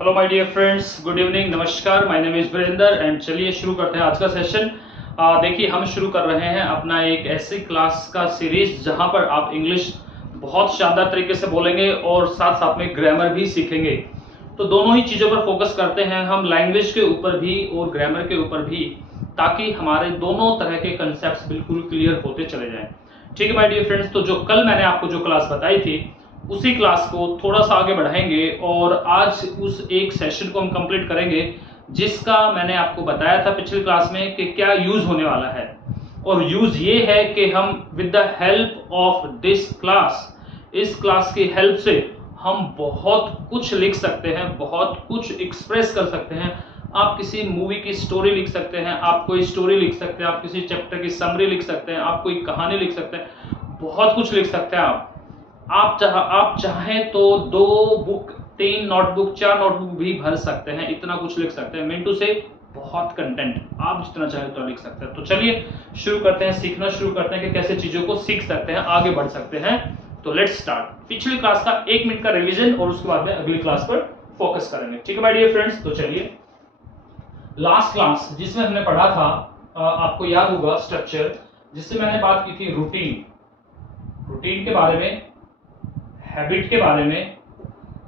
Hello my dear friends, good evening, नमस्कार। My name is Virendra and चलिए शुरू करते हैं आज का सेशन। देखिए हम शुरू कर रहे हैं अपना एक ऐसी क्लास का सीरीज जहां पर आप इंग्लिश बहुत शानदार तरीके से बोलेंगे और साथ साथ में ग्रामर भी सीखेंगे। तो दोनों ही चीज़ों पर फोकस करते हैं हम, लैंग्वेज के ऊपर भी और ग्रामर के ऊपर भी, ताकि हमारे दोनों तरह के कंसेप्ट बिल्कुल क्लियर होते चले जाएं। ठीक है माय डियर फ्रेंड्स, तो जो कल मैंने आपको जो क्लास बताई थी उसी क्लास को थोड़ा सा आगे बढ़ाएंगे और आज उस एक सेशन को हम कंप्लीट करेंगे जिसका मैंने आपको बताया था पिछली क्लास में कि क्या यूज होने वाला है। और यूज ये है कि हम with the help of this class, इस क्लास की हेल्प से हम बहुत कुछ लिख सकते हैं, बहुत कुछ एक्सप्रेस कर सकते हैं। आप किसी मूवी की स्टोरी लिख सकते हैं, आप कोई स्टोरी लिख सकते हैं, आप किसी चैप्टर की समरी लिख सकते हैं, आप कोई कहानी लिख सकते हैं, बहुत कुछ लिख सकते हैं। आप चाहें तो 2 बुक, 3 नोटबुक, 4 नोटबुक भी भर सकते हैं, इतना कुछ लिख सकते हैं। मिंटू से बहुत कंटेंट आप जितना चाहे उतना लिख सकते हैं। तो चलिए शुरू करते हैं, सीखना शुरू करते हैं कि कैसे चीजों को सीख सकते हैं, आगे बढ़ सकते हैं। तो लेट्स स्टार्ट। पिछली क्लास का 1 मिनट का रिवीजन और उसके बाद में अगली क्लास पर फोकस करेंगे। ठीक है माय डियर फ्रेंड्स, तो चलिए लास्ट क्लास जिसमें हमने पढ़ा था, आपको याद होगा स्ट्रक्चर, जिससे मैंने बात की थी रूटीन के बारे में, हैबिट के बारे में,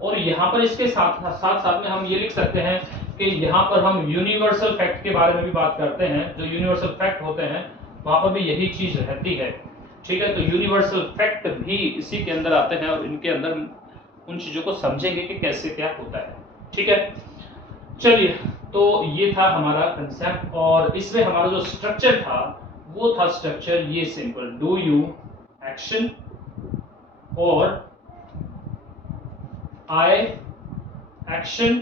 और यहाँ पर इसके साथ में हम ये लिख सकते हैं कि यहाँ पर हम यूनिवर्सल फैक्ट के बारे में भी बात करते हैं। जो यूनिवर्सल फैक्ट होते हैं वहां पर भी यही चीज रहती है। ठीक है, तो यूनिवर्सल फैक्ट भी इसी के अंदर आते हैं और इनके अंदर उन चीजों को समझेंगे कि कैसे क्या होता है। ठीक है, चलिए, तो ये था हमारा कंसेप्ट और इसमें हमारा जो स्ट्रक्चर था वो था स्ट्रक्चर ये सिंपल, डू यू, एक्शन और आई, एक्शन।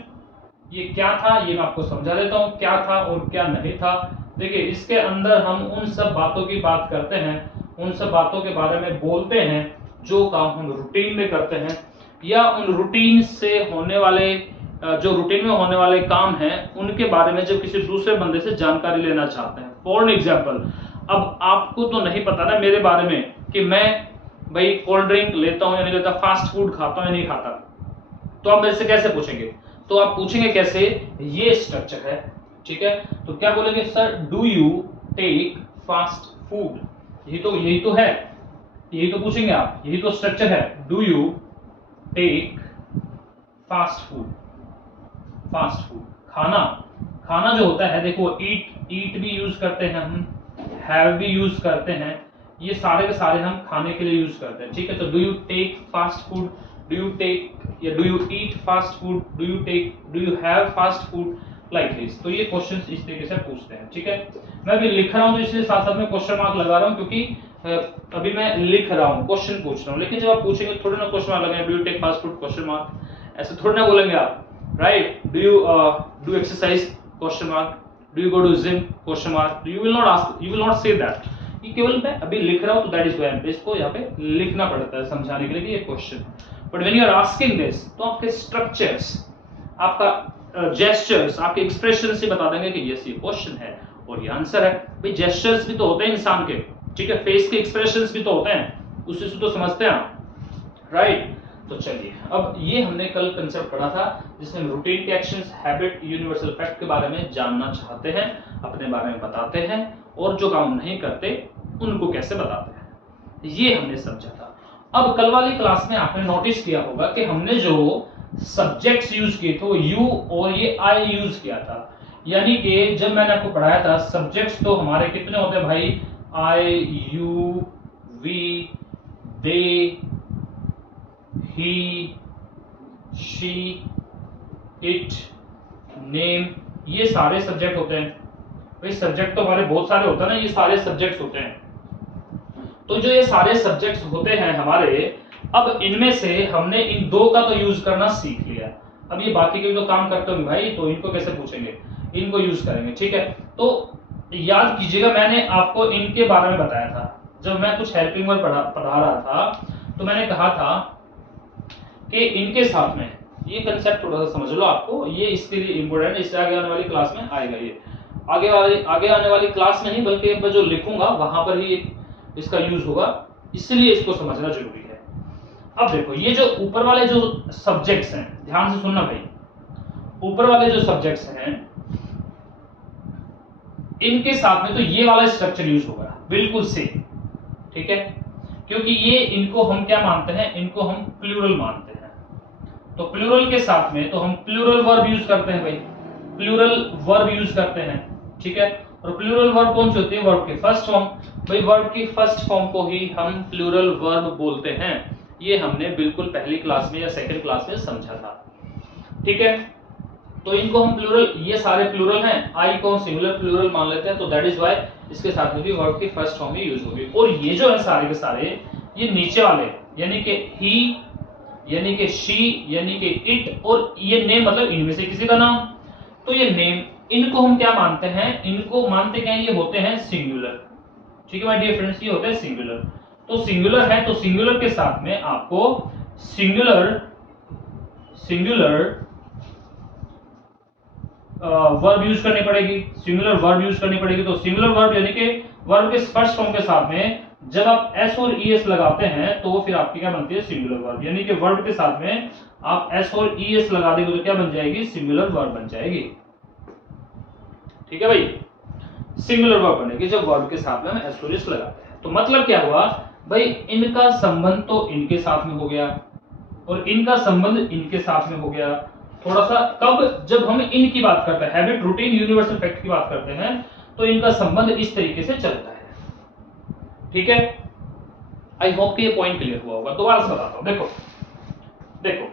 ये क्या था ये मैं आपको समझा देता हूं, क्या था और क्या नहीं था। देखिए इसके अंदर हम उन सब बातों की बात करते हैं, उन सब बातों के बारे में बोलते हैं जो काम हम रूटीन में करते हैं, या उन रूटीन से होने वाले जो रूटीन में होने वाले काम हैं उनके बारे में जब किसी दूसरे बंदे से जानकारी लेना चाहते हैं। फॉर एग्जाम्पल, अब आपको तो नहीं पता ना मेरे बारे में कि मैं भाई कोल्ड ड्रिंक लेता हूं या नहीं लेता, फास्ट फूड खाता हूं या नहीं खाता, तो आप मेरे से कैसे पूछेंगे? तो आप पूछेंगे कैसे? ये स्ट्रक्चर है। ठीक है, तो क्या बोलेंगे? Sir do you take fast food, यही तो है, यही तो पूछेंगे आप, यही तो स्ट्रक्चर है। Do you take fast food, fast food खाना जो होता है, देखो ईट भी यूज करते हैं हम, हैव भी यूज करते हैं, ये सारे के सारे हम खाने के लिए यूज करते हैं। ठीक है, तो do you take fast food, do you take या do you eat fast food, do you have fast food, like this. तो ये क्वेश्चंस इस तरीके से पूछते हैं। ठीक है, मैं अभी लिख रहा हूं तो इसलिए साथ साथ में क्वेश्चन मार्क लगा रहा हूं, क्योंकि अभी मैं लिख रहा हूं, क्वेश्चन पूछ रहा हूं, लेकिन जब आप पूछेंगे थोड़ी ना क्वेश्चन मार्क लगेगा, do you take fast food question mark, ऐसे थोड़ी ना बोलेंगे आप, right? Do you do exercise question mark, do you go to gym question mark, you will not say that. ये केवल मैं अभी लिख रहा हूं, तो दैट इज व्हाई इसको यहाँ पे लिखना पड़ता है समझाने के लिए कि ये question. But when you are asking this, तो आपके स्ट्रक्चर्स, आपका जेस्चर्स, आपके एक्सप्रेशन से बता देंगे कि यस ये क्वेश्चन है और ये आंसर है। भाई जेस्चर्स भी तो होते हैं इंसान के, ठीक है, फेस के एक्सप्रेशंस भी तो होते हैं, उसी से तो समझते हैं आप, राइट? तो चलिए, अब ये हमने कल कंसेप्ट पढ़ा था जिसमें रूटीन के एक्शंस, हैबिट, यूनिवर्सल फैक्ट के बारे में जानना चाहते हैं, अपने बारे में बताते हैं, और जो काम नहीं करते उनको कैसे बताते हैं, ये हमने समझा था। अब कल वाली क्लास में आपने नोटिस किया होगा कि हमने जो सब्जेक्ट्स यूज किए थे वो यू और ये आई यूज किया था। यानी कि जब मैंने आपको पढ़ाया था सब्जेक्ट्स तो हमारे कितने होते हैं भाई? I, you, we, they, he, she, it, name, ये सारे सब्जेक्ट होते हैं। भाई सब्जेक्ट तो हमारे बहुत सारे होते हैं ना, ये सारे सब्जेक्ट्स होते हैं। तो जो ये सारे सब्जेक्ट्स होते हैं हमारे, अब इनमें से हमने इन 2 का तो यूज करना सीख लिया। अब ये बाकी के जो काम करते होंगे भाई, तो इनको कैसे पूछेंगे? इनको यूज करेंगे। ठीक है, तो याद कीजिएगा मैंने आपको इनके बारे में बताया था जब मैं कुछ हेल्पिंग वर्ब पढ़ा रहा था, तो मैंने कहा था कि इनके साथ में ये कंसेप्ट थोड़ा सा समझ लो, आपको ये इसके लिए इंपॉर्टेंट है, इससे आगे आने वाली क्लास में आएगा। ये आगे आने वाली क्लास में नहीं, बल्कि मैं जो लिखूंगा वहां पर ही इसका यूज होगा, इसलिए इसको समझना जरूरी है। अब देखो ये जो ऊपर वाले जो सब्जेक्ट्स हैं, ध्यान से सुनना भाई, ऊपर वाले जो सब्जेक्ट्स हैं इनके साथ में तो ये वाला स्ट्रक्चर यूज होगा बिल्कुल सेम, ठीक है, क्योंकि ये इनको हम क्या मानते हैं, इनको हम प्लूरल मानते हैं। तो प्लूरल के साथ में तो हम प्लूरल वर्ब यूज करते हैं भाई, प्लूरल वर्ब यूज करते हैं, ठीक है। और प्लूरल वर्ब कौन सी होती है, वर्ब के फर्स्ट फॉर्म। भाई वर्ब की फर्स्ट फॉर्म को ही हम प्लूरल वर्ब बोलते हैं, ये हमने बिल्कुल पहली क्लास में या सेकंड क्लास में समझा था, ठीक है। तो इनको हम प्लूरल, ये सारे प्लूरल हैं, आई को सिंगुलर प्लूरल मान लेते हैं, तो दैट इज व्हाई इसके साथ में भी वर्ब की फर्स्ट फॉर्म ही यूज होगी। और ये जो है सारे के सारे ये नीचे वाले यानी कि ही, यानी कि शी, यानी कि इट, और ये नेम मतलब इनमें से किसी का नाम, तो ये नेम इनको हम क्या मानते हैं, इनको मानते क्या, ये होते हैं सिंगुलर, ठीक है माय डियर फ्रेंड्स, ये होते हैं सिंगुलर। तो सिंगुलर है तो सिंगुलर के साथ में आपको सिंगुलर वर्ब यूज करनी पड़ेगी, सिंगुलर वर्ब यूज करनी पड़ेगी। तो सिंगुलर वर्ब यानी कि वर्ब के फर्स्ट फॉर्म के साथ में जब आप एस और ईएस लगाते हैं तो फिर आपकी क्या बनती है, सिंगुलर वर्ब, यानी कि वर्ब के साथ में आप एस और ईएस लगा देंगे तो क्या बन जाएगी, सिंगुलर वर्ब बन जाएगी, ठीक है भाई। सिंगुलर वर्ब बनेगी जब वर्ब के साथ में हम एस और ईएस लगाते हैं। तो मतलब क्या हुआ भाई, इनका संबंध तो इनके साथ में हो गया और इनका संबंध इनके साथ में हो गया। थोड़ा सा कब, जब हम इनकी बात करते हैं, हैबिट, रूटीन, यूनिवर्सल फैक्ट की बात करते हैं, तो इनका संबंध इस तरीके से चलता है, ठीक है। आई होप कि ये पॉइंट क्लियर हुआ होगा। दोबारा से बताता हूं, देखो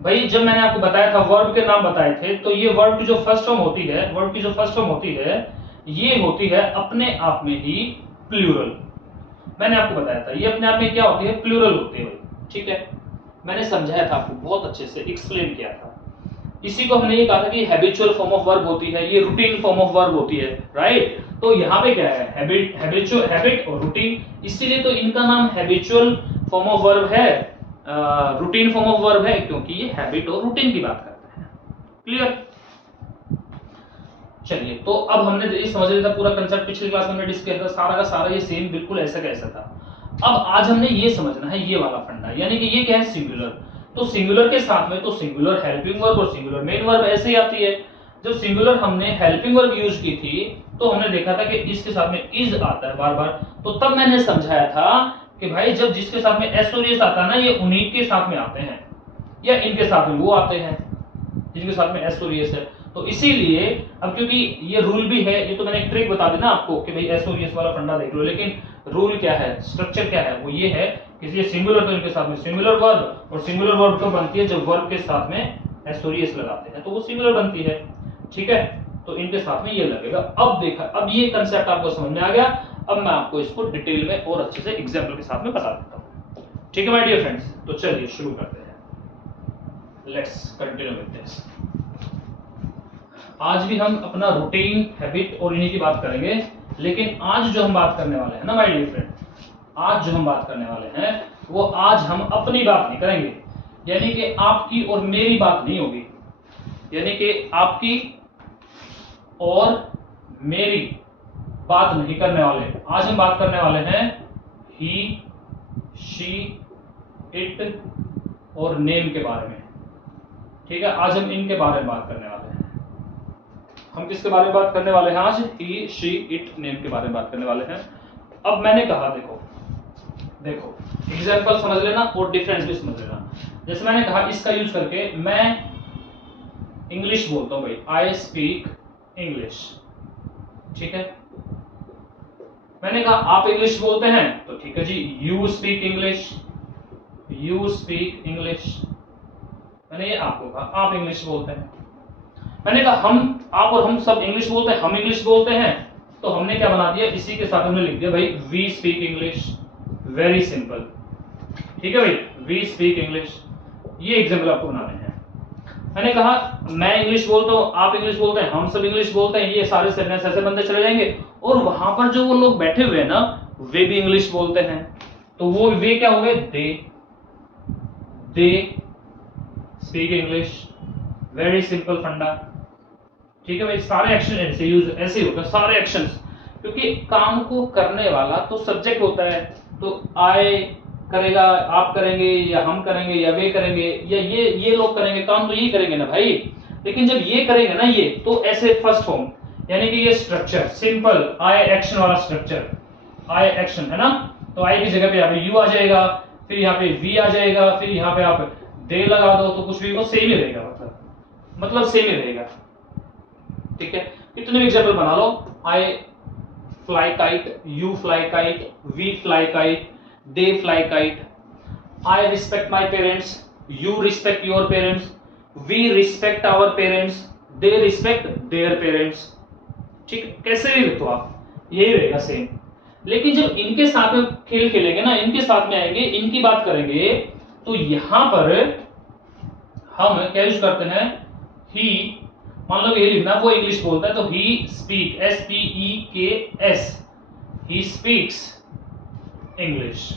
भाई, जब मैंने आपको बताया था वर्ब के नाम बताए थे, तो ये वर्ब की जो फर्स्ट फॉर्म होती है, वर्ब की जो फर्स्ट फॉर्म होती है, ये होती है अपने आप में ही प्लूरल। मैंने आपको बताया था ये अपने आप में क्या होती है, प्लूरल होती है भाई, ठीक है। मैंने समझाया था आपको, बहुत अच्छे से एक्सप्लेन किया था। इसी को हमने ये कहा था कि हैबिचुअल फॉर्म ऑफ वर्ब होती है, ये रूटीन फॉर्म ऑफ वर्ब होती है, राइट। तो यहाँ पे क्या है, हैबिट और रूटीन, इसीलिए तो इनका नाम हैबिचुअल फॉर्म ऑफ वर्ब है, रूटीन फॉर्म ऑफ वर्ब है, क्योंकि ये हैबिट और रूटीन की बात करते हैं। क्लियर? चलिए, तो अब हमने ये समझ लिया था पूरा कंसेप्ट, पिछली क्लास में डिस्कस किया था, सारा का सारा ये सेम बिल्कुल ऐसा कैसा था। अब आज हमने ये समझना है ये वाला फंडा, यानी कि ये क्या है, सिंगुलर। तो सिंगुलर के साथ में तो सिंगुलर हेल्पिंग वर्ब और सिंगुलर मेन वर्ब ऐसे ही आती है। जब सिंगुलर हमने हेल्पिंग वर्ब यूज की थी तो हमने देखा था कि इसके साथ में इज आता है बार बार, तो तब मैंने समझाया था कि भाई जब जिसके साथ में एस और एस आता है ना, ये उन्हीं के साथ में आते हैं या इनके साथ में वो आते हैं जिनके साथ में एस और एस है। तो इसीलिए अब क्योंकि ये रूल भी है, ये तो मैंने एक ट्रिक बता दी ना आपको कि भाई एस और एस वाला फंडा देख लो, लेकिन रूल क्या है, स्ट्रक्चर क्या है, वो ये है कि ये सिंगुलर तो इनके साथ में सिंगुलर वर्ब, और सिंगुलर वर्ब कब बनती है, जब वर्ब के साथ में एस और एस लगाते हैं तो वो सिंगुलर बनती है, ठीक है। तो इनके साथ में ये लगेगा। अब देखा, अब ये कंसेप्ट आपको समझ में आ गया। अब मैं आपको इसको डिटेल में और अच्छे से एग्जांपल के साथ में बता देता हूं, ठीक है माय डियर फ्रेंड्स। तो चलिए शुरू करते हैं, लेट्स कंटिन्यू विद दिस। आज भी हम अपना रूटीन, हैबिट और इन्हीं की बात करेंगे, लेकिन आज जो हम बात करने वाले हैं ना माय डियर फ्रेंड, आज जो हम बात करने वाले हैं वो आज हम अपनी बात नहीं करेंगे, यानी कि आपकी और मेरी बात नहीं होगी, यानी कि आपकी और मेरी बात नहीं करने वाले। आज हम बात करने वाले हैं ही, शी, इट और नेम के बारे में, ठीक है। आज हम इनके बारे में बात करने वाले हैं। हम किसके बारे में बात करने वाले हैं आज, ही, शी, इट, नेम के बारे में बात करने वाले हैं। अब मैंने कहा देखो एग्जांपल समझ लेना और डिफरेंस भी समझ लेना। जैसे मैंने कहा इसका यूज करके मैं इंग्लिश बोलता हूं भाई, आई स्पीक इंग्लिश, ठीक है। मैंने कहा आप इंग्लिश बोलते हैं, तो ठीक है जी, you speak English, you speak English. मैंने ये आपको कहा आप इंग्लिश बोलते हैं। मैंने कहा हम, आप और हम सब इंग्लिश बोलते हैं, हम इंग्लिश बोलते हैं, तो हमने क्या बना दिया, इसी के साथ हमने लिख दिया भाई we speak English, very simple, ठीक है भाई, वी स्पीक इंग्लिश। ये एग्जाम्पल आपको बनाने हैं। मैंने कहा मैं इंग्लिश बोलता हूं, आप इंग्लिश बोलते हैं, हम सब इंग्लिश बोलते हैं, ये सारे सेंटेंस ऐसे बनते चले जाएंगे, और वहां पर जो वो लोग बैठे हुए हैं ना, वे भी इंग्लिश बोलते हैं, तो वो वे क्या हो गए, they speak English, very simple फंडा, ठीक है भाई। सारे एक्शन ऐसे होते हैं, सारे एक्शंस, क्योंकि काम को करने वाला तो सब्जेक्ट होता है, तो आई करेगा, आप करेंगे या हम करेंगे या वे करेंगे या ये लोग करेंगे, काम तो यही करेंगे ना भाई। लेकिन जब ये करेंगे ना ये, तो ऐसे फर्स्ट फॉर्म, यानी कि ये स्ट्रक्चर सिंपल आई एक्शन वाला स्ट्रक्चर, आई एक्शन है ना, तो आई की जगह पे यहाँ पे यू आ जाएगा, फिर यहाँ पे वी आ जाएगा, फिर यहाँ पे आप दे लगा दो तो कुछ भी वो सेम ही रहेगा, मतलब सेम ही रहेगा। ठीक है, कितने भी एग्जाम्पल बना लो, I fly kite, you fly kite, we fly kite, they fly kite, I respect my parents, you respect your parents, we respect our parents, they respect their parents. ठीक, कैसे भी लिखो आप, यही रहेगा सेम। लेकिन जब इनके साथ में खेल खेलेंगे ना, इनके साथ में आएंगे, इनकी बात करेंगे, तो यहां पर हम क्या यूज करते हैं, ही, मान लो ये लिखना, वो इंग्लिश बोलता है तो he speak, SPEKS, he speaks English.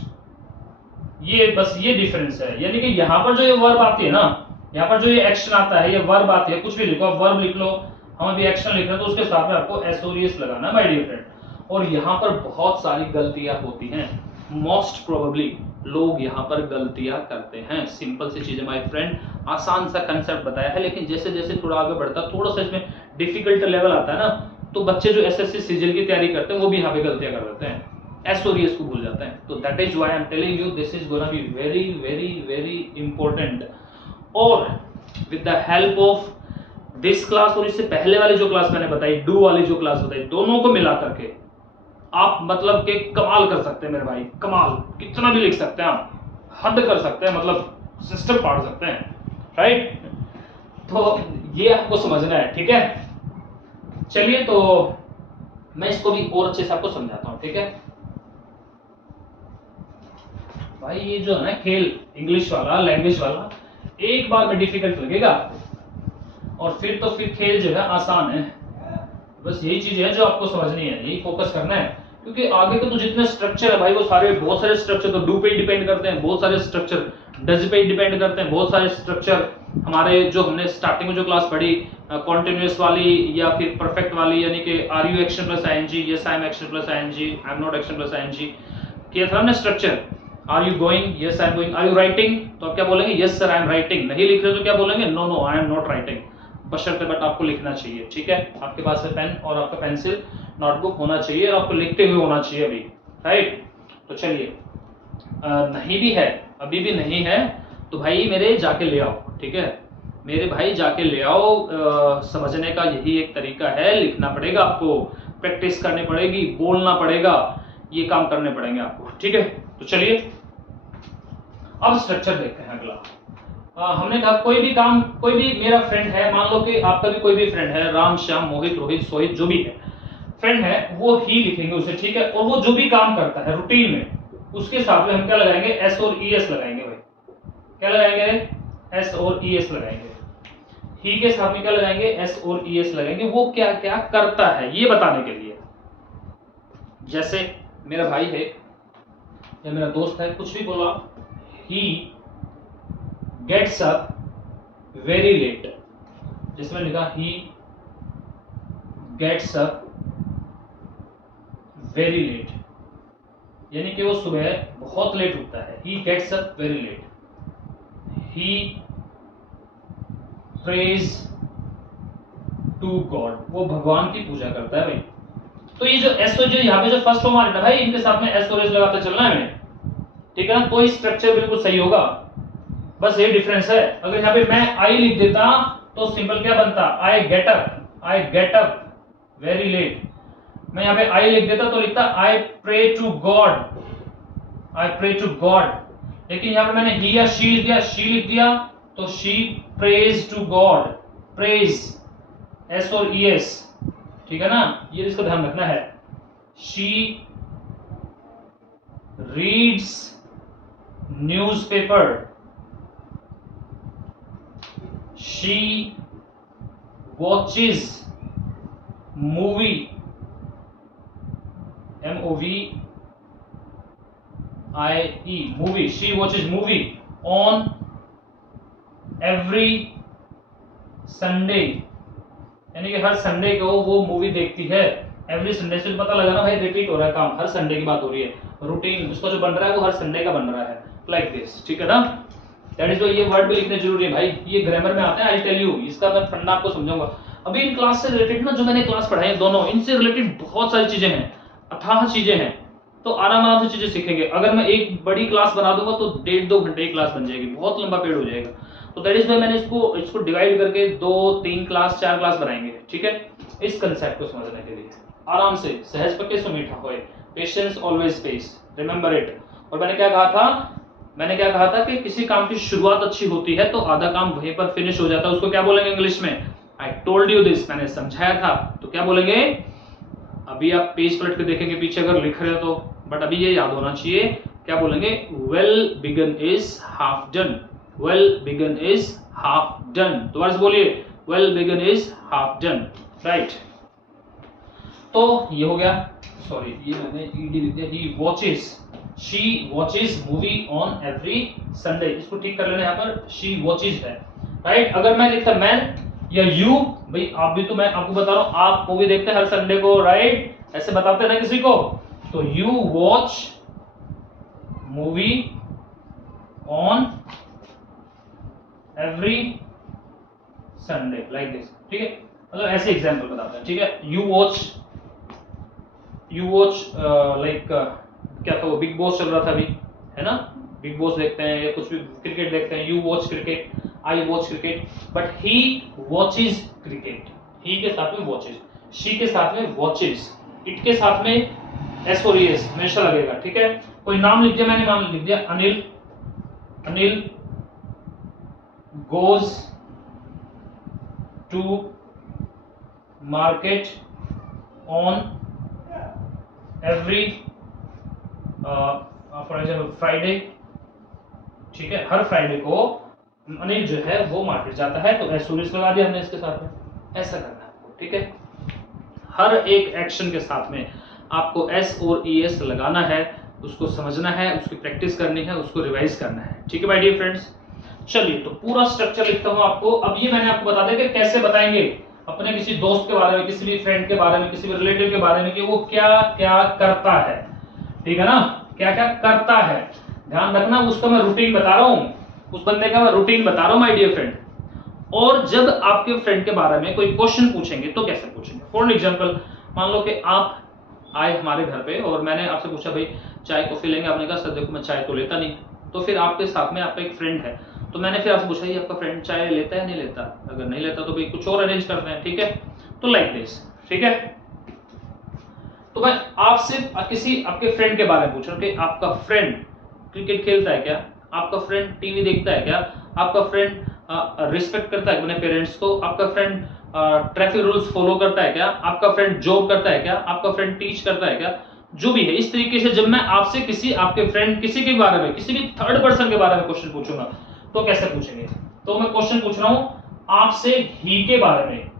ये बस ये डिफरेंस है, यानी कि यहां पर जो ये वर्ब आती है ना, यहां पर जो ये एक्शन आता है, ये वर्ब आती है, कुछ भी लिखो, वर्ब लिख लो, हम अभी एक्शन लिख रहे हैं तो उसके साथ में आपको SORES लगाना है माय डियर फ्रेंड। और यहाँ पर बहुत सारी गलतियां होती हैं, मोस्ट प्रोबेबली लोग यहाँ पर गलतियां करते हैं। सिंपल सी चीजें माय फ्रेंड, आसान सा कंसेप्ट बताया है, लेकिन जैसे जैसे थोड़ा आगे बढ़ता है, थोड़ा सा इसमें डिफिकल्ट लेवल आता है ना, तो बच्चे जो SSC सीजीएल की तैयारी करते हैं वो भी यहाँ पे गलतियां कर देते हैं, SORES को भूल जाते हैं। तो that is why I am telling you this is gonna be very very very important. और with the help of this class और इससे पहले वाली जो क्लास मैंने बताई, डू वाली जो क्लास बताई, दोनों को मिला करके आप मतलब के कमाल कर सकते हैं मेरे भाई, कमाल, कितना भी लिख सकते हैं आप, हद कर सकते हैं, मतलब सिस्टम पाड़ सकते हैं, राइट। तो ये आपको समझना है, ठीक है। चलिए, तो मैं इसको भी और अच्छे से आपको समझाता हूं, ठीक है भाई। ये जो है ना खेल, इंग्लिश वाला, लैंग्वेज वाला, एक बार में डिफिकल्ट लगेगा और फिर तो फिर खेल जो है आसान है। बस यही चीज है जो आपको समझनी है, यही फोकस करना है, क्योंकि आगे के तो जितने स्ट्रक्चर है भाई, वो सारे, बहुत सारे स्ट्रक्चर तो डू पे ही डिपेंड करते हैं, बहुत सारे स्ट्रक्चर डज पे ही डिपेंड करते हैं, बहुत सारे स्ट्रक्चर हमारे जो हमने स्टार्टिंग में जो क्लास पढ़ी, कॉन्टिन्यूअस वाली या फिर परफेक्ट वाली, यानी कि are you action plus ING, yes I am action plus ING, I am not action plus ING, किया था हमने structure. Are you going, yes I am going, are you writing, तो आप क्या बोलेंगे, yes sir I am writing, नहीं लिख रहे तो क्या बोलेंगे, no no I am not writing, बशर्ते बट आपको लिखना चाहिए, ठीक है। आपके पास में पेन और आपका पेंसिल नोटबुक होना चाहिए और आपको लिखते हुए होना चाहिए अभी, राइट। तो चलिए, नहीं भी है, अभी भी नहीं है, तो भाई मेरे जाके ले आओ, ठीक है मेरे भाई, जाके ले आओ। समझने का यही एक तरीका है, लिखना पड़ेगा आपको, प्रैक्टिस करनी पड़ेगी, बोलना पड़ेगा, ये काम करने पड़ेंगे आपको, ठीक है। तो चलिए अब स्ट्रक्चर देखते हैं अगला। हमने कहा कोई भी काम, कोई भी मेरा फ्रेंड है, मान लो कि आपका भी कोई भी फ्रेंड है, राम श्याम मोहित रोहित सोहित जो भी है फ्रेंड है, वो ही लिखेंगे उसे, ठीक है। और वो जो भी काम करता है रूटीन में, उसके साथ में हम क्या लगाएंगे, एस और ई एस लगाएंगे भाई, क्या लगाएंगे, एस और ई एस लगाएंगे। ही के साथ में क्या लगाएंगे, एस और ई एस लगाएंगे, वो क्या क्या करता है ये बताने के लिए। जैसे मेरा भाई है या मेरा दोस्त है, कुछ भी बोला, he gets up very late, जिसमें लिखा he gets up very late, यानी कि वो सुबह बहुत लेट उठता है, he gets up very late. He prays to God, वो भगवान की पूजा करता है भाई। तो ये जो एस, जो यहाँ पे जो फर्स्ट फॉर्म आ रहा है भाई, इनके साथ में एस और एस लगाते चलना है हमें, ठीक है ना। तो स्ट्रक्चर बिल्कुल सही होगा, बस ये डिफरेंस है। अगर यहाँ पे मैं आई लिख देता तो सिंपल क्या बनता, I get up very late. मैं यहाँ पे आई लिख देता तो लिखता I pray to God, I pray to God. लेकिन यहाँ पे मैंने ही या शी लिख दिया, शी लिख दिया तो she prays to God, prays S और ई एस, ठीक है ना, ये इसका ध्यान रखना है। She reads newspaper, she watches movie, MOVIE, movie, she watches movie on every Sunday, यानी कि हर संडे को वो मूवी देखती है। एवरी संडे से पता लगा ना भाई, रिपीट हो रहा है काम, हर संडे की बात हो रही है, रूटीन उसका जो बन रहा है वो हर संडे का बन रहा है, लाइक दिस, ठीक है ना। दैट इज वाई ये वर्ड भी लिखने जरूरी है भाई, ये ग्रामर में आते हैं, आई टेल यू, इसका मैं फंडा आपको समझाऊंगा। अभी इन क्लास से रिलेटेड ना, जो मैंने क्लास पढ़ाई है दोनों, इनसे रिलेटेड बहुत सारी चीजें हैं, अथाह चीजें हैं, तो आराम से चीजें सीखेंगे। अगर मैं एक बड़ी क्लास बना दूंगा तो 1.5-2 घंटे की क्लास बन जाएगी, बहुत लंबा पीरियड हो जाएगा। तो दैट इज वाई मैंने इसको डिवाइड करके 2-3 क्लास 4 क्लास बनाएंगे, ठीक है, इस कंसेप्ट को समझने के लिए। आराम से, सहज पके सो मीठा होए, patience always pays, remember it. और मैंने क्या कहा था कि किसी काम की शुरुआत अच्छी होती है तो आधा काम वहीं पर फिनिश हो जाता है, उसको क्या बोलेंगे इंग्लिश में, आई टोल्ड यू दिस, मैंने समझाया था। तो क्या बोलेंगे, अभी आप पेज पलट के देखेंगे पीछे अगर लिख रहे हो तो, बट अभी ये याद होना चाहिए, क्या बोलेंगे, well begun is half done, well begun is half done, दोबारा से बोलिए, well begun is half done, right. तो ये हो गया, सॉरी ये मैंने ईडी लिख दिया, he watches, she watches movie on every Sunday, इसको ठीक कर लेना, यहाँ पर शी वॉचेस है, राइट। अगर मैं लिखता मैन या यू, भाई आप भी, तो मैं आपको बता रहा हूं, आप मूवी देखते हैं हर संडे को, राइट, ऐसे बताते हैं ना किसी को, तो you watch movie on every Sunday, like this, ठीक है, मतलब ऐसे एग्जांपल बताते हैं, ठीक है। यू वॉच लाइक क्या था वो, बिग बॉस चल रहा था अभी, है ना, बिग बॉस देखते हैं या कुछ भी, क्रिकेट देखते हैं, you watch cricket, I watch cricket, but he watches cricket, he के साथ में वॉचेज, शी के साथ में वॉचेज, इट के साथ में एस और एस हमेशा लगेगा, ठीक है। कोई नाम लिख दिया, मैंने नाम लिख दिया Anil, Anil goes to market on every for example Friday, ठीक है, हर फ्राइडे को अनिल जो है वो मार्केट जाता है, तो एस लगा दिया हमने इसके साथ में, ऐसा करना है आपको, ठीक है। हर एक एक्शन के साथ में आपको एस और ई एस लगाना है, उसको समझना है, उसकी प्रैक्टिस करनी है, उसको रिवाइज करना है, ठीक है माय डियर फ्रेंड्स। चलिए तो पूरा स्ट्रक्चर लिखता हूं आपको। अब ये मैंने आपको बता दिया कि कैसे बताएंगे अपने किसी दोस्त के बारे में, किसी भी फ्रेंड के बारे में, किसी भी रिलेटिव के बारे में कि वो क्या क्या करता है, ठीक है ना, क्या क्या करता है, ध्यान रखना, उसका मैं रूटीन बता रहा हूं, उस बंदे का मैं रूटीन बता रहा हूं माय डियर फ्रेंड। और जब आपके फ्रेंड के बारे में कोई क्वेश्चन पूछेंगे तो कैसे पूछेंगे, फॉर एग्जांपल मान लो कि आप आए हमारे घर पे और मैंने आपसे पूछा भाई चाय कॉफी लेंगे, आपने कहा सर देखो मैं चाय तो लेता नहीं, तो फिर आपके साथ में आपका एक फ्रेंड है, तो मैंने फिर आपसे पूछा ये आपका फ्रेंड चाय लेता है नहीं लेता, अगर नहीं लेता तो भाई कुछ और अरेंज करते हैं, ठीक है, तो लाइक दिस, ठीक है। तो मैं आपसे किसी आपके फ्रेंड के बारे में पूछ रहा हूँ कि आपका फ्रेंड क्रिकेट खेलता है क्या, आपका फ्रेंड टीवी देखता है क्या, आपका फ्रेंड रिस्पेक्ट करता है अपने पेरेंट्स को, आपका फ्रेंड ट्रैफिक रूल्स फॉलो करता है क्या, आपका फ्रेंड जॉब करता है क्या, आपका फ्रेंड टीच करता है क्या, जो भी है। इस तरीके से जब मैं आपसे किसी आपके फ्रेंड किसी के बारे में, किसी भी थर्ड पर्सन के बारे में क्वेश्चन पूछूंगा तो कैसे पूछेंगे, तो मैं क्वेश्चन पूछ रहा हूं आपसे ही के बारे में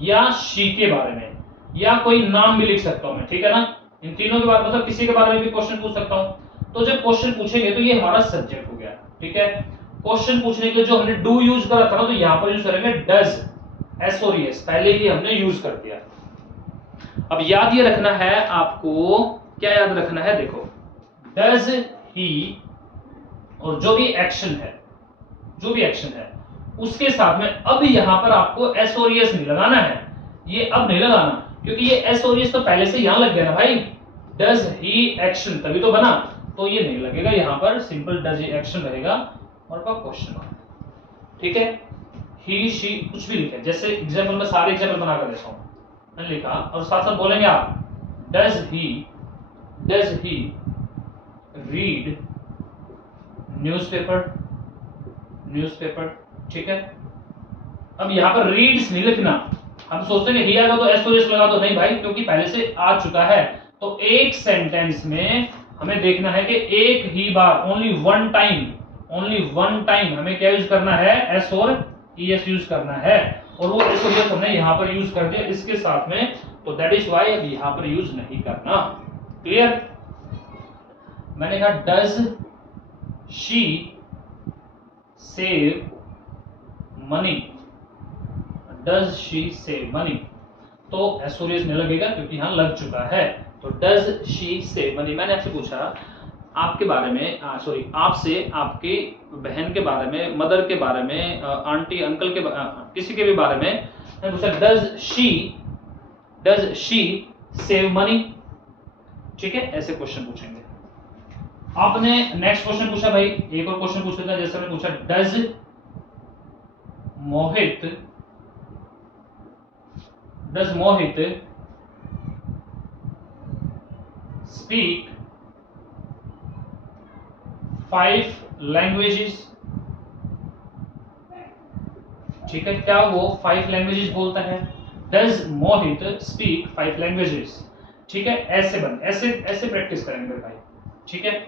या शी के बारे में, या कोई नाम भी लिख सकता हूं मैं, ठीक है ना, इन तीनों के बारे में, मतलब किसी के बारे में भी क्वेश्चन पूछ सकता हूं। तो जब क्वेश्चन पूछेंगे तो ये हमारा सब्जेक्ट हो गया, ठीक है। क्वेश्चन पूछने के लिए जो हमने डू यूज करा था ना, तो यहां पर यूज करेंगे डज, एस और एस पहले ही हमने यूज कर दिया। अब याद ये रखना है आपको, क्या याद रखना है, देखो डज ही और जो भी एक्शन है, जो भी एक्शन है उसके साथ में अब यहां पर आपको एस और एस नहीं लगाना है, ये अब नहीं लगाना, क्योंकि ये एस और एस तो पहले से यहां लग गया ना भाई, डज ही एक्शन तभी तो बना, तो ये नहीं लगेगा यहां पर, सिंपल डज ही एक्शन रहेगा और आपका क्वेश्चन मार्क, ठीक है। ही शी कुछ भी लिखे, जैसे एग्जांपल में सारे एग्जांपल बनाकर देता हूं, मैंने लिखा और साथ साथ बोलेंगे आप, does he read newspaper, newspaper, ठीक है। अब यहां पर रीड्स नहीं लिखना, हम सोचते हैं कि ही आएगा तो एस और एस लगा दो, नहीं भाई, क्योंकि पहले से आ चुका है, तो एक सेंटेंस में हमें देखना है कि एक ही बार, ओनली वन टाइम हमें क्या यूज करना है, एस और एस यूज करना है, और वो एस और एस हमने यहां पर यूज कर दिया इसके साथ में, तो दैट इज व्हाई अब यहां पर यूज नहीं करना, क्लियर। मैंने कहा does she save money, does she save money, तो एसोरियस नहीं लगेगा क्योंकि यहाँ लग चुका है। तो डज शी सेव मनी। मैंने आपसे पूछा आपके बारे में, सॉरी आपसे आपकी बहन के बारे में, मदर के बारे में, आंटी अंकल के किसी के भी बारे में मैंने पूछा डज शी सेव मनी। ठीक है, ऐसे क्वेश्चन पूछेंगे। आपने नेक्स्ट क्वेश्चन पूछा भाई, एक और क्वेश्चन पूछ लेते हैं। जैसे मैंने पूछा डज मोहित स्पीक 5 लैंग्वेजेस। ठीक है, क्या वो 5 लैंग्वेजेस बोलता है? Does Mohit speak 5 languages. ठीक है, ऐसे प्रैक्टिस करेंगे भाई। ठीक है,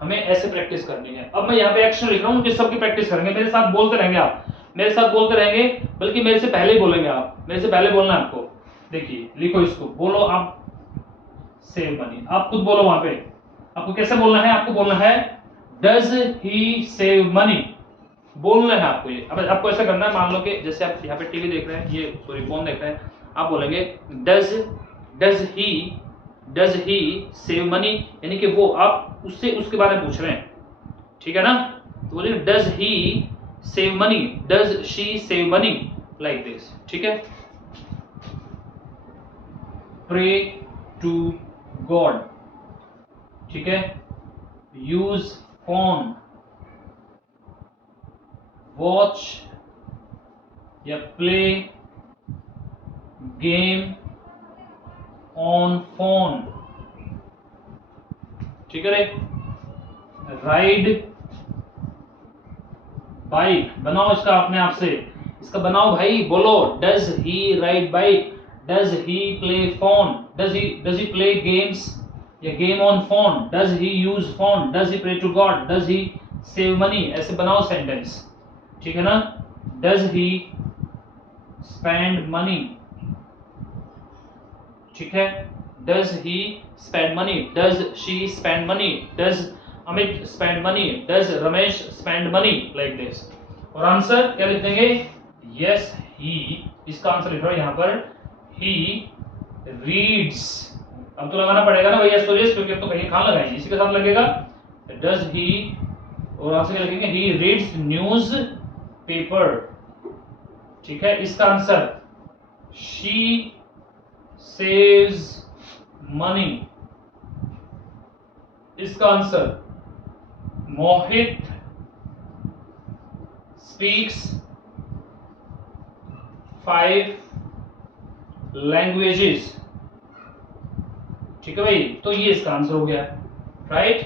हमें ऐसे प्रैक्टिस करनी है। अब मैं यहाँ पे एक्शन लिख रहा हूँ कि सबकी प्रैक्टिस करेंगे, मेरे साथ बोलते रहेंगे आप, मेरे साथ बोलते रहेंगे, बल्कि मेरे से पहले ही बोलेंगे आप, मेरे से पहले बोलना है आपको। देखिए लिखो इसको, बोलो आप सेव मनी। आप खुद बोलो वहां पे, आपको कैसे बोलना है? आपको बोलना है डज ही सेव मनी, बोलना है आपको ये। अब आपको ऐसा करना है, मान लो कि जैसे आप यहाँ पे टीवी देख रहे हैं, ये सॉरी फोन देख रहे हैं, आप बोलेंगे डज ही सेव मनी, यानी कि वो आप उससे उसके बारे में पूछ रहे हैं। ठीक है ना, तो बोलिए does he save money, does she save money, like this. ठीक है, प्रे टू गॉड। ठीक है, यूज फोन, वॉच या प्ले गेम ऑन फोन। ठीक है रे, राइड बाइक। बनाओ इसका अपने आप से, इसका बनाओ भाई, बोलो does he ride bike, does he play phone, does he play games या game on phone, does he use phone, does he pray to God, does he save money. ऐसे बनाओ सेंटेंस। ठीक है ना, डज ही स्पेंड मनी। ठीक है, does he spend money, does she spend money, does Amit spend money, does Ramesh spend money, like this. और answer क्या लिख देंगे? Yes he. इसका आंसर लिख रहा हूं यहां पर, ही रीड्स। अब तो लगाना पड़ेगा ना भैया स्टोरीज, क्योंकि अब तो कहीं कहां लगाएंगे, इसी के साथ लगेगा। डज ही, और आंसर क्या लिखेंगे? He reads news paper. ठीक है, इसका आंसर शी सेव्स मनी। इसका आंसर मोहित स्पीक्स 5 लैंग्वेजेस। ठीक है भाई, तो ये इसका आंसर हो गया, राइट।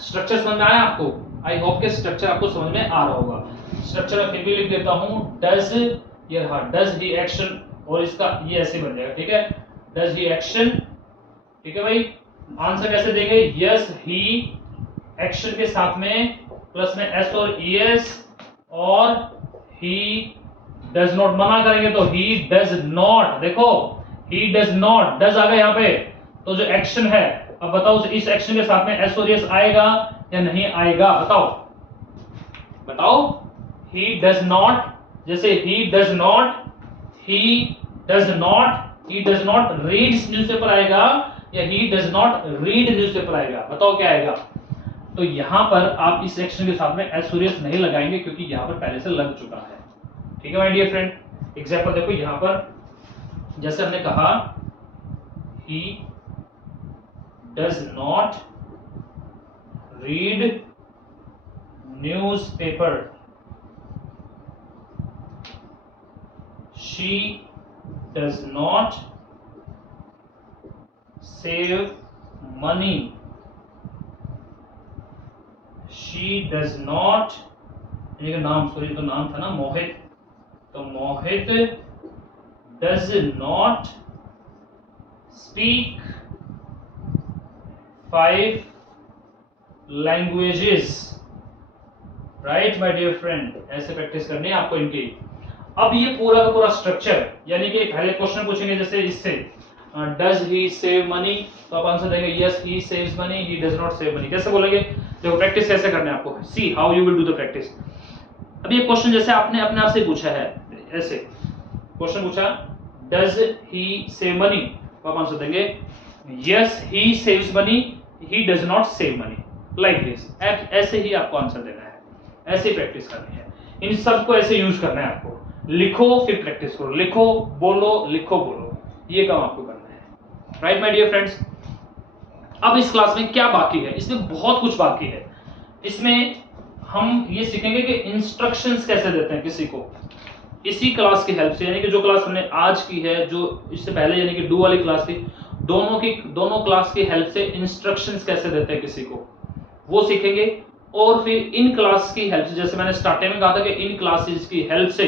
स्ट्रक्चर समझ में आया आपको? आई होप के स्ट्रक्चर आपको समझ में आ रहा होगा। स्ट्रक्चर मैं फिर भी लिख देता हूं, डज, ये रहा डज ही एक्शन, और इसका ये ऐसे बन जाएगा। ठीक है, डज ही एक्शन। ठीक है भाई, आंसर कैसे देंगे? यस ही एक्शन के साथ में प्लस में एस और ईएस, और ही डज नॉट मना करेंगे तो ही डज नॉट। देखो ही डज नॉट, डज आ गया यहाँ पे, तो जो एक्शन है, अब बताओ इस एक्शन के साथ में एस और ईएस आएगा या नहीं आएगा? बताओ। ही डज नॉट, जैसे he does not reads newspaper आएगा या he does not read newspaper आएगा? बताओ क्या आएगा? तो यहां पर आप इस सेक्शन के साथ में एसोरियस नहीं लगाएंगे क्योंकि यहां पर पहले से लग चुका है। ठीक है माय डियर फ्रेंड, एग्जांपल देखो यहां पर, जैसे हमने कहा he does not read newspaper, she does not save money, she does not, इनका नाम, सॉरी तो नाम था ना मोहित, तो मोहित does not speak 5 languages, right my dear friend। ऐसे प्रैक्टिस करनी है आपको इनकी। अब ये पूरा का पूरा स्ट्रक्चर, यानी कि पहले क्वेश्चन पूछेंगे जैसे इससे डज ही सेव मनी, तो आप आंसर देंगे yes he saves money, he does not save money. कैसे बोलेंगे? देखो प्रैक्टिस कैसे करना है आपको, see how you will do the practice. अब ये क्वेश्चन जैसे आपने अपने आप से पूछा है, ऐसे क्वेश्चन पूछा डज ही सेव मनी, तो आप आंसर देंगे yes he saves money, he does not save money, like this. ऐसे ही आपको आंसर देना है, ऐसे प्रैक्टिस करनी है, इन सबको ऐसे यूज करना है आपको। लिखो फिर प्रैक्टिस करो, लिखो बोलो, लिखो बोलो, ये काम आपको करना है। राइट माय डियर फ्रेंड्स, अब इस क्लास में क्या बाकी है, इसमें बहुत कुछ बाकी है। इसमें हम ये सीखेंगे कि इंस्ट्रक्शंस कैसे देते हैं किसी को, इसी क्लास की हेल्प से, यानी कि जो क्लास हमने आज की है, जो इससे पहले यानी कि डू वाली क्लास थी, दोनों क्लास की हेल्प से इंस्ट्रक्शंस कैसे देते हैं किसी को, वो सीखेंगे। और फिर इन क्लास की हेल्प से, जैसे मैंने स्टार्टिंग में कहा था कि इन क्लासेस की हेल्प से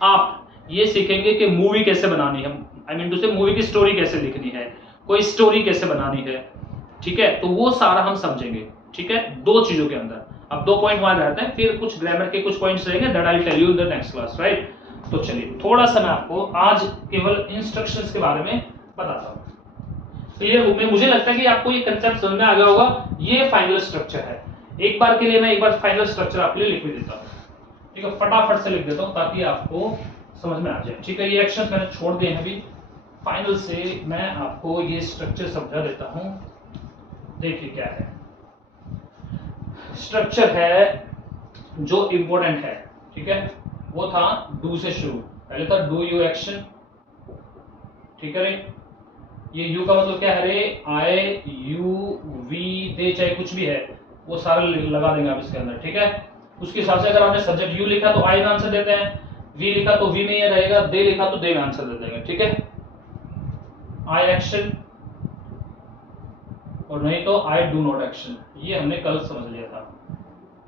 आप ये सीखेंगे कि मूवी कैसे बनानी है, आई मीन टू से मूवी की स्टोरी कैसे लिखनी है, कोई स्टोरी कैसे बनानी है, ठीक है, तो वो सारा हम समझेंगे। ठीक है, दो चीजों के अंदर, अब 2 पॉइंट वहां रहते हैं, फिर कुछ ग्रामर के कुछ पॉइंट्स रहेंगे, that I will tell you in the next class, right. तो चलिए थोड़ा सा मैं आपको आज केवल इंस्ट्रक्शंस के बारे में बताता हूँ। क्लियर में मुझे लगता है कि आपको ये कंसेप्ट समझ में आ गया होगा। ये फाइनल स्ट्रक्चर है, एक बार के लिए मैं एक बार फाइनल स्ट्रक्चर आपके लिए लिख भी देता हूँ, ठीक है, फटाफट से लिख देता हूँ ताकि आपको समझ में आ जाए। ठीक है, ये एक्शंस मैंने छोड़ दिए हैं अभी, फाइनल से मैं आपको ये स्ट्रक्चर समझा देता हूँ। देखिए क्या है स्ट्रक्चर, है जो इंपॉर्टेंट है, ठीक है, वो था डू से शुरू, पहले था डू यू एक्शन, ठीक है रे, ये यू का मतलब क्या है रे, आई यू वी दे, चाहे कुछ भी है वो सारा लगा देंगे आप इसके अंदर, ठीक है। उसके हिसाब से अगर आपने सब्जेक्ट यू लिखा तो आई में आंसर देते हैं, वी लिखा तो वी में ये रहेगा, दे लिखा तो दे में आंसर दे देंगे, ठीक है। आई एक्शन और नहीं तो आई डू नॉट एक्शन, ये हमने कल समझ लिया था,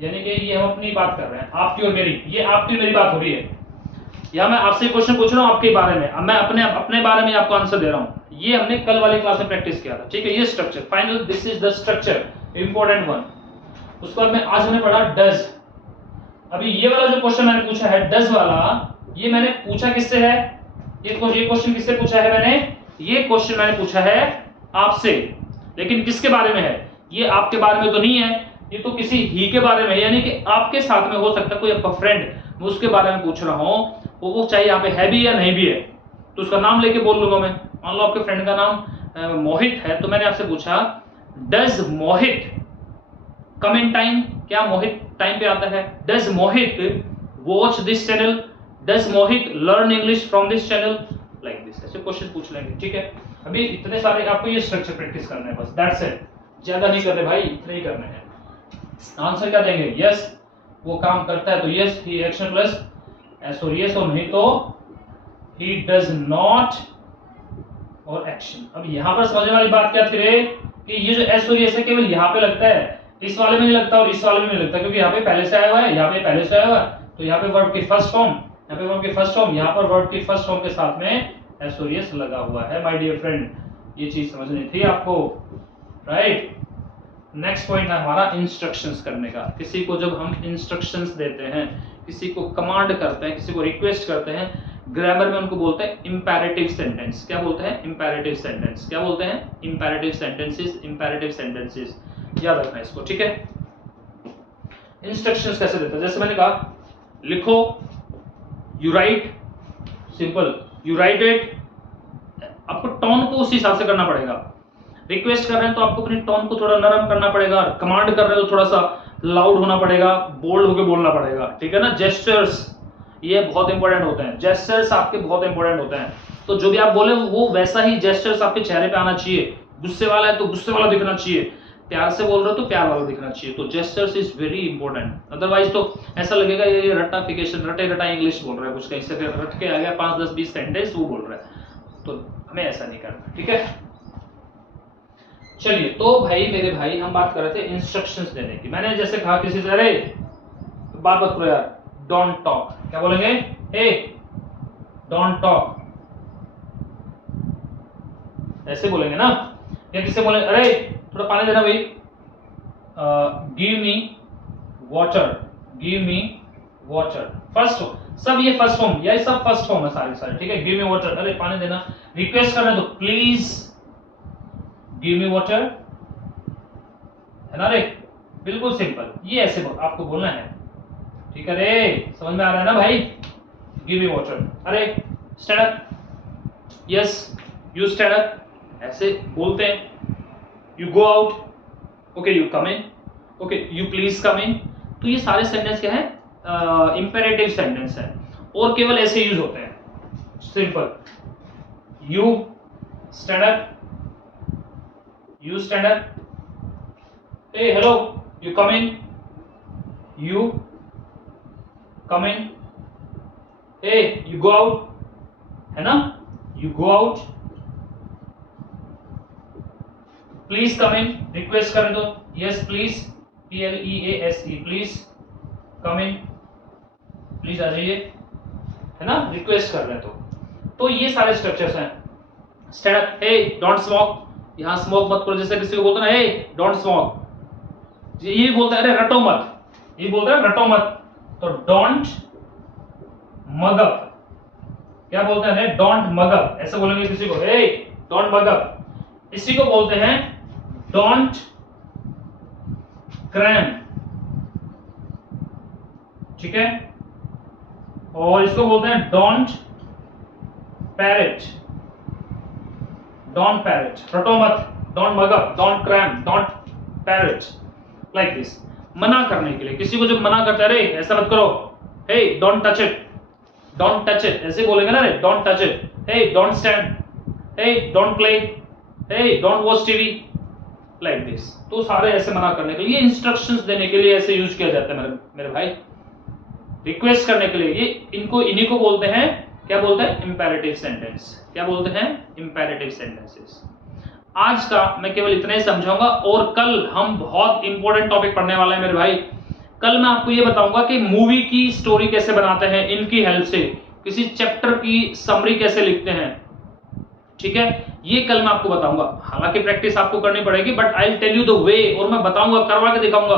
यानी कि ये हम अपनी बात कर रहे हैं, आपकी और मेरी, ये आपकी और मेरी बात हो रही है, या मैं आपसे क्वेश्चन पूछ रहा हूं आपके बारे में, अब मैं अपने बारे में आपको आंसर दे रहा हूं। ये हमने कल वाली क्लास में प्रैक्टिस किया था, ठीक है। ये structure final, this is the structure, important one. उसके बाद में आज हमने पढ़ा डज। अभी ये वाला जो क्वेश्चन मैंने पूछा है डज वाला, ये मैंने पूछा किससे है, ये क्वेश्चन किससे पूछा है मैंने, ये क्वेश्चन मैंने पूछा है आपसे, लेकिन किसके बारे में है, ये आपके बारे में तो नहीं है, ये तो किसी ही के बारे में, यानी कि आपके साथ में हो सकता है कोई आपका फ्रेंड, मैं उसके बारे में पूछ रहा हूं, वो चाहे यहाँ पे है भी या नहीं भी है, तो उसका नाम लेके बोल लूंगा मैं। मान लो आपके फ्रेंड का नाम मोहित है, तो मैंने आपसे पूछा does Mohit come in time, क्या मोहित टाइम पे आता है, does Mohit watch this channel, does Mohit learn English from this channel, like this, ऐसे क्वेश्चन पूछ लेंगे, ठीक है। अभी इतने सारे आपको ये स्ट्रक्चर प्रैक्टिस करना है, बस दैट्स इट, ज्यादा नहीं करने भाई, इतने ही करने हैं। आंसर क्या देंगे, यस वो काम करता है तो यस, ही एक्शन प्लस एस और यस, और नहीं तो ही डज नॉट और एक्शन। अब यहां पर समझने वाली बात क्या थी रे, कि ये जो एस और यस है केवल यहाँ पे लगता है, इस वाले में नहीं लगता और इस वाले में नहीं लगता, क्योंकि यहाँ पे पहले से आया हुआ है, यहाँ पे पहले से आया हुआ है, तो यहाँ पे वर्ब की फर्स्ट फॉर्म, यहाँ पे वर्ब की फर्स्ट फॉर्म, यहाँ पर वर्ब की फर्स्ट फॉर्म के साथ में एस और यस लगा हुआ है। माय डियर फ्रेंड, ये चीज समझनी थी आपको, राइट। नेक्स्ट पॉइंट है हमारा इंस्ट्रक्शंस करने का। किसी को जब हम इंस्ट्रक्शंस देते हैं, किसी को कमांड करते हैं, किसी को रिक्वेस्ट करते हैं, ग्रामर में उनको बोलते हैं इंपैरेटिव सेंटेंस। क्या बोलते हैं, इंपैरेटिव सेंटेंस। क्या बोलते हैं, इंपैरेटिव सेंटेंसेस, इंपैरेटिव सेंटेंसेस, याद रखना इसको, ठीक है। इंस्ट्रक्शंस कैसे देते हैं, जैसे मैंने कहा लिखो, you right, simple, you right it, आपको टोन को उसी हिसाब से करना पड़ेगा। रिक्वेस्ट कर रहे हैं तो आपको अपनी टोन को थोड़ा नरम करना पड़ेगा, कमांड कर रहे हो तो थोड़ा सा लाउड होना पड़ेगा, बोल्ड होकर बोलना पड़ेगा, ठीक है ना। जेस्चर्स ये बहुत इंपॉर्टेंट होते हैं, जेस्चर्स आपके बहुत इंपॉर्टेंट होते हैं, तो जो भी आप बोले वो वैसा ही जेस्चर्स आपके चेहरे पे आना चाहिए। गुस्से वाला है तो गुस्से वाला दिखना चाहिए, प्यार से बोल रहे हो तो प्यार वाला दिखना चाहिए, तो gestures is very important. Otherwise तो ऐसा लगेगा ये रट्टाफिकेशन, रटे रटा इंग्लिश बोल रहा है, कुछ कहीं से फिर रट के आ गया 5 10 20 सेंटेंस वो बोल रहा है, तो हमें ऐसा नहीं करना, ठीक है। चलिए तो भाई मेरे भाई हम बात कर रहे थे इंस्ट्रक्शंस देने की। मैंने जैसे कहा किसी से, अरे बात मत करो यार, डोंट टॉक, क्या बोलेंगे, हे डोंट टॉक, ऐसे बोलेंगे ना। या किससे बोलेंगे, अरे थोड़ा पानी देना भाई, give me water, give me water, first सब ये फर्स्ट फॉर्म, ये सब फर्स्ट फॉर्म है सारे, ठीक है। गिव मी वाटर, अरे पानी देना। रिक्वेस्ट करना तो प्लीज गिव मी वाटर, है ना रे, बिल्कुल सिंपल, ये ऐसे आपको बोलना है, ठीक है रे, समझ में आ रहा है ना भाई। गिव मी वाटर, अरे stand up, yes, you stand up ऐसे बोलते हैं। You go out, okay you come in, okay you please come in. तो ये सारे सेंटेंस क्या है, इंपेरेटिव सेंटेंस है और केवल ऐसे यूज होते हैं। Simple, you stand up, you stand up, hey hello you come in, you come in, hey you go out, है ना, you go out, please come in, request करें तो yes please, PLEASE, please come in, please आ जाइए, है ना, request कर रहे हैं तो ये सारे स्ट्रक्चर्स हैं। Stand up, hey don't smoke, यहां स्मोक मत करो, जैसे किसी को बोलते ना हे डोंट स्मोक, ये बोलता है अरे रटो मत, ये बोलता है रटो मत, तो डोंट मग अप, क्या बोलते हैं, डोंट मग अप, ऐसे बोलेंगे किसी को, हे डोंट मग अप। इसी को बोलते हैं डोंट क्रैम, ठीक है, और इसको बोलते हैं डोंट पैरेट, डोंट पैरेट, रटो मत, don't mug up, don't cram, don't parrot, like this. मना करने के लिए, किसी को जब मना करते हैं अरे ऐसा मत करो, hey don't touch it, don't touch it, ऐसे बोलेंगे ना, don't touch it, hey don't stand, hey don't play, hey don't watch TV, like this. तो सारे ऐसे मना करने के लिए, इंस्ट्रक्शंस देने के लिए ऐसे यूज किया जाता है मेरे भाई, रिक्वेस्ट करने के लिए। ये इनको इन्हीं को बोलते हैं, क्या बोलते हैं, इंपेरेटिव सेंटेंस। क्या बोलते हैं, इंपेरेटिव सेंटेंसेस। आज का मैं केवल इतना ही समझाऊंगा और कल हम बहुत इंपॉर्टेंट टॉपिक पढ़ने वाले हैं मेरे भाई। कल मैं आपको ये बताऊंगा कि मूवी की स्टोरी कैसे बनाते हैं इनकी हेल्प से, किसी चैप्टर की समरी कैसे लिखते हैं, ठीक है, ये कल मैं आपको बताऊंगा। हालांकि प्रैक्टिस आपको करनी पड़ेगी, but I will tell you the way, और मैं बताऊंगा, करवा के दिखाऊंगा,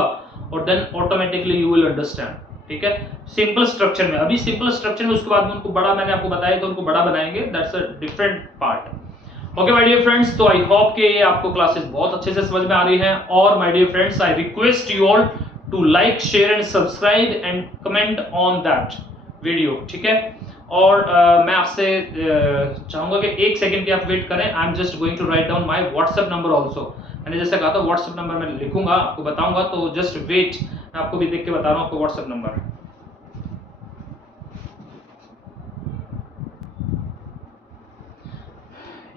और then automatically you will understand, ठीक है। सिंपल स्ट्रक्चर में, अभी सिंपल स्ट्रक्चर में, उसके बाद में उनको बड़ा, मैंने आपको बताया तो उनको बड़ा बनाएंगे, that's a different part. Okay my dear friends, तो आई होप कि ये आपको क्लासेस बहुत अच्छे से समझ में आ रही हैं, और my dear friends I request you all to like, share and subscribe and comment on that video, ठीक है। और मैं आपसे चाहूंगा कि एक सेकंड की आप वेट करें, I am just going to write down my WhatsApp number also. मैंने जैसे कहा था व्हाट्सएप नंबर मैं लिखूंगा, आपको बताऊंगा, तो जस्ट वेट, मैं आपको भी देख के बता रहा हूं आपको WhatsApp number.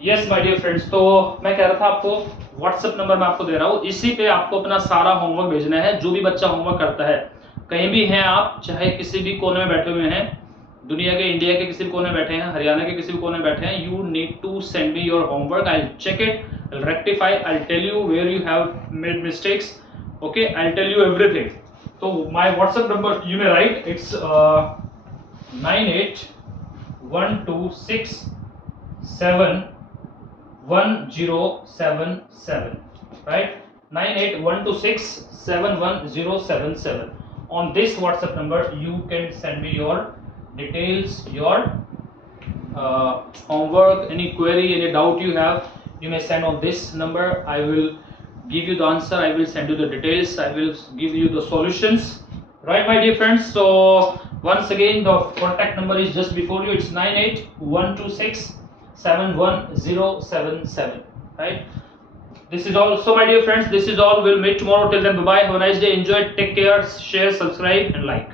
Yes my dear friends, तो मैं कह रहा था आपको व्हाट्सएप नंबर मैं आपको दे रहा हूं, इसी पे आपको अपना सारा होमवर्क भेजना है। जो भी बच्चा होमवर्क करता है, कहीं भी हैं आप, चाहे किसी भी कोने में बैठे हुए हैं, दुनिया के, इंडिया के किसी भी कोने में बैठे हैं, हरियाणा के किसी भी कोने में बैठे हैं, you need to send me your homework, I will check it, I will rectify, I will tell you where you have made mistakes, okay, I will tell you everything. तो my WhatsApp number you may write, it's 9812671077, right, 9812671077. On this WhatsApp number you can send me your details, your homework, any query, any doubt you have, you may send on this number. I will give you the answer, I will send you the details, I will give you the solutions, right my dear friends. So once again the contact number is just before you, it's 9812671077, right. This is all. So my dear friends, this is all. We'll meet tomorrow. Till then, bye bye, have a nice day, enjoy, take care, share, subscribe and like.